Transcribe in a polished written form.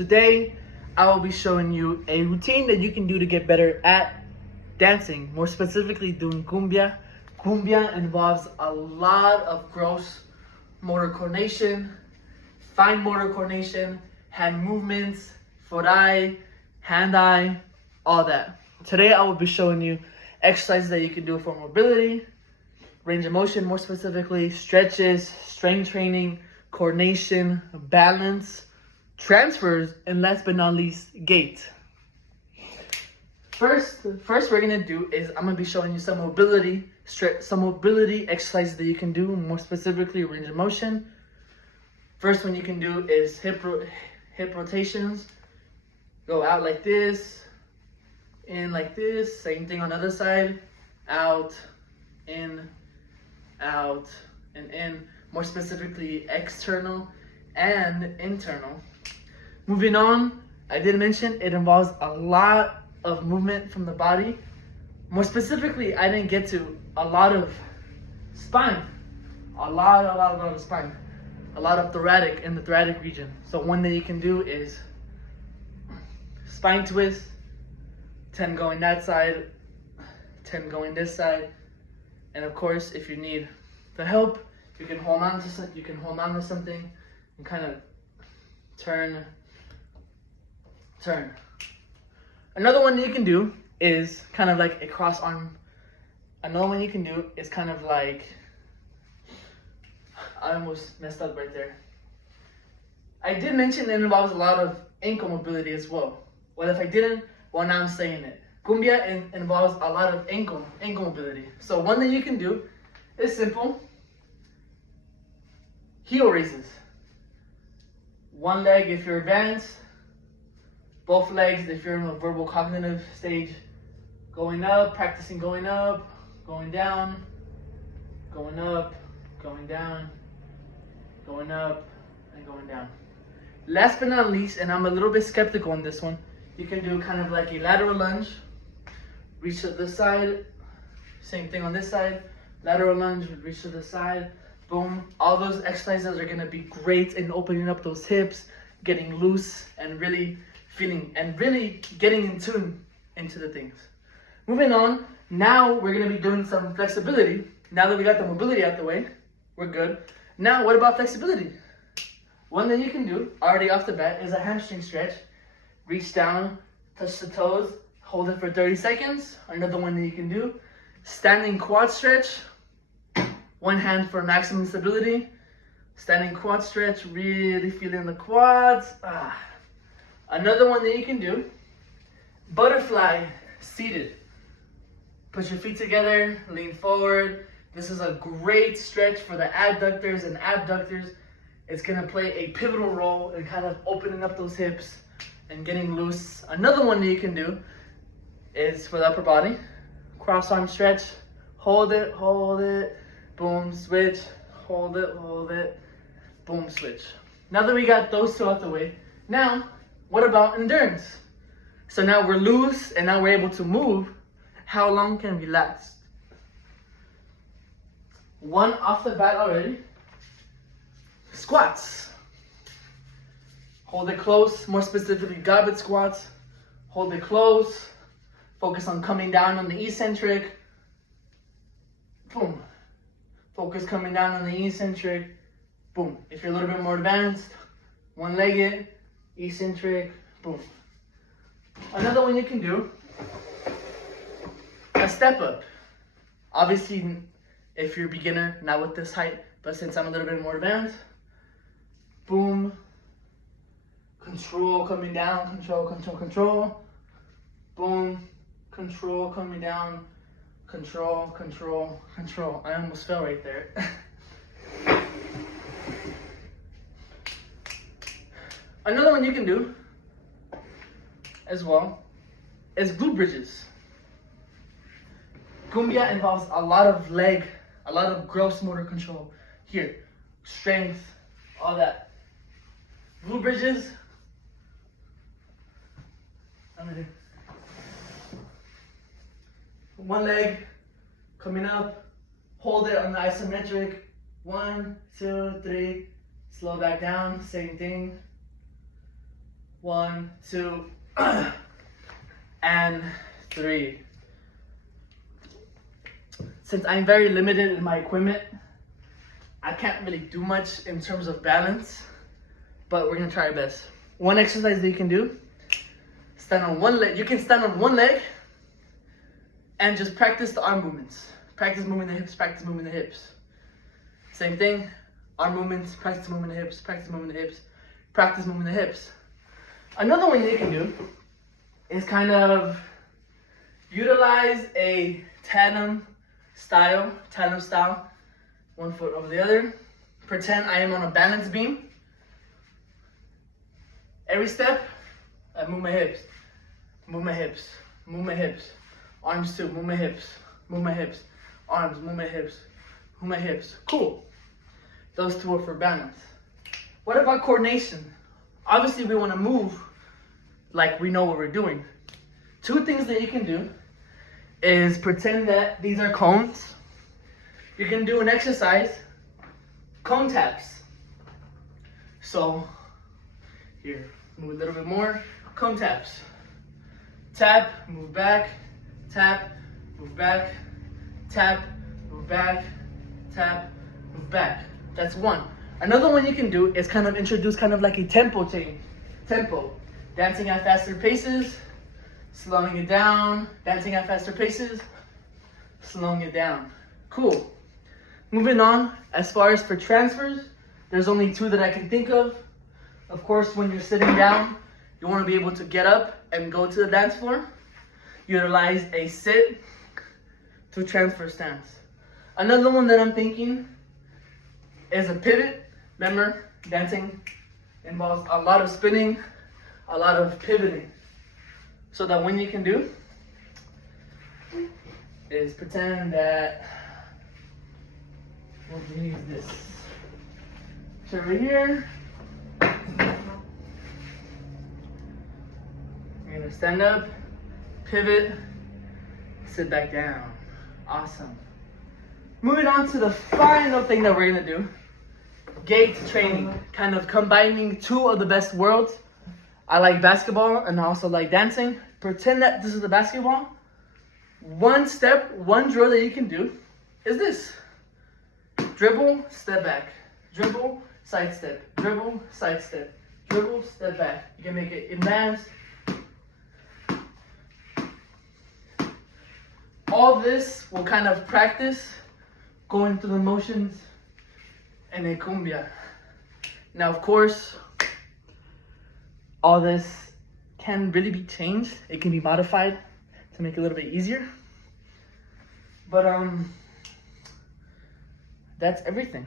Today, I will be showing you a routine that you can do to get better at dancing, more specifically doing cumbia. Cumbia involves a lot of gross motor coordination, fine motor coordination, hand movements, foot eye, hand eye, all that. Today, I will be showing you exercises that you can do for mobility, range of motion, more specifically, stretches, strength training, coordination, balance, transfers, and last but not least, gait. First we're gonna do is I'm gonna be showing you some mobility exercises that you can do, more specifically range of motion. First one you can do is hip rotations. Go out like this, in like this. Same thing on the other side. Out, in, out, and in. More specifically, external and internal. Moving on, I did mention it involves a lot of movement from the body. More specifically, I didn't get to a lot of spine. A lot of spine. A lot of thoracic in the thoracic region. So one that you can do is spine twist, 10 going that side, 10 going this side. And of course, if you need the help, you can hold on to something and kind of turn. Another one that you can do is kind of like a cross arm. Another one you can do is kind of like, I almost messed up right there. I did mention it involves a lot of ankle mobility as well. What if I didn't? Well, now I'm saying it. Cumbia involves a lot of ankle mobility. So one that you can do is simple. Heel raises. One leg if you're advanced. Both legs if you're in the verbal cognitive stage. Going up, practicing going up, going down, going up, going down, going up, and going down. Last but not least, and I'm a little bit skeptical on this one, you can do kind of like a lateral lunge. Reach to this side. Same thing on this side. Lateral lunge, reach to the side. Boom. All those exercises are going to be great in opening up those hips, getting loose, and really feeling and really getting in tune into the things. Moving on, now we're going to be doing some flexibility. Now that we got the mobility out the way, we're good. Now, what about flexibility? One that you can do already off the bat is a hamstring stretch. Reach down, touch the toes, hold it for 30 seconds. Another one that you can do, standing quad stretch. One hand for maximum stability. Standing quad stretch, really feeling the quads. Another one that you can do, butterfly seated. Put your feet together, lean forward. This is a great stretch for the adductors and abductors. It's gonna play a pivotal role in kind of opening up those hips and getting loose. Another one that you can do is for the upper body. Cross arm stretch, hold it, boom, switch, hold it, boom, switch. Now that we got those two out the way, now, what about endurance? So now we're loose and now we're able to move. How long can we last? One off the bat already. Squats. Hold it close, more specifically goblet squats. Hold it close. Focus on coming down on the eccentric. Boom. Focus coming down on the eccentric. Boom. If you're a little bit more advanced, one-legged, eccentric, boom. Another one you can do, a step up. Obviously, if you're a beginner, not with this height, but since I'm a little bit more advanced, boom, control coming down, control, boom, control coming down, control. I almost fell right there. Another one you can do as well is glute bridges. Cumbia involves a lot of leg, a lot of gross motor control. Here, strength, all that. Glute bridges. I'm gonna do one leg coming up, hold it on the isometric. 1, 2, 3, slow back down, same thing. 1, 2, and 3. Since I'm very limited in my equipment, I can't really do much in terms of balance, but we're gonna try our best. One exercise that you can do, stand on one leg. You can stand on one leg and just practice the arm movements. Practice moving the hips, practice moving the hips. Same thing, arm movements, practice moving the hips, practice moving the hips, practice moving the hips. Another one that you can do is kind of utilize a tandem style, one foot over the other. Pretend I am on a balance beam. Every step, I move my hips, move my hips, move my hips. Arms too, move my hips, move my hips. Arms, move my hips, move my hips. Cool. Those two are for balance. What about coordination? Obviously, we want to move like we know what we're doing. Two things that you can do is pretend that these are cones. You can do an exercise, cone taps. So, here, move a little bit more, cone taps. Tap, move back, tap, move back, tap, move back, tap, move back. That's one. Another one you can do is kind of introduce kind of like a tempo change. Tempo. Dancing at faster paces, slowing it down, dancing at faster paces, slowing it down. Cool. Moving on, as far as for transfers, there's only two that I can think of. Of course, when you're sitting down, you want to be able to get up and go to the dance floor. Utilize a sit to transfer stance. Another one that I'm thinking is a pivot. Remember, dancing involves a lot of spinning, a lot of pivoting. So that one you can do is pretend that we'll use this. So over here, I'm gonna stand up, pivot, sit back down. Awesome. Moving on to the final thing that we're gonna do, gait training, kind of combining two of the best worlds. I like basketball and I also like dancing. Pretend that this is the basketball. One step, one drill that you can do is this. Dribble, step back. Dribble, side step. Dribble, side step. Dribble, step back. You can make it advanced. All this will kind of practice going through the motions in a cumbia. Now, of course, all this can really be changed. It can be modified to make it a little bit easier. But that's everything.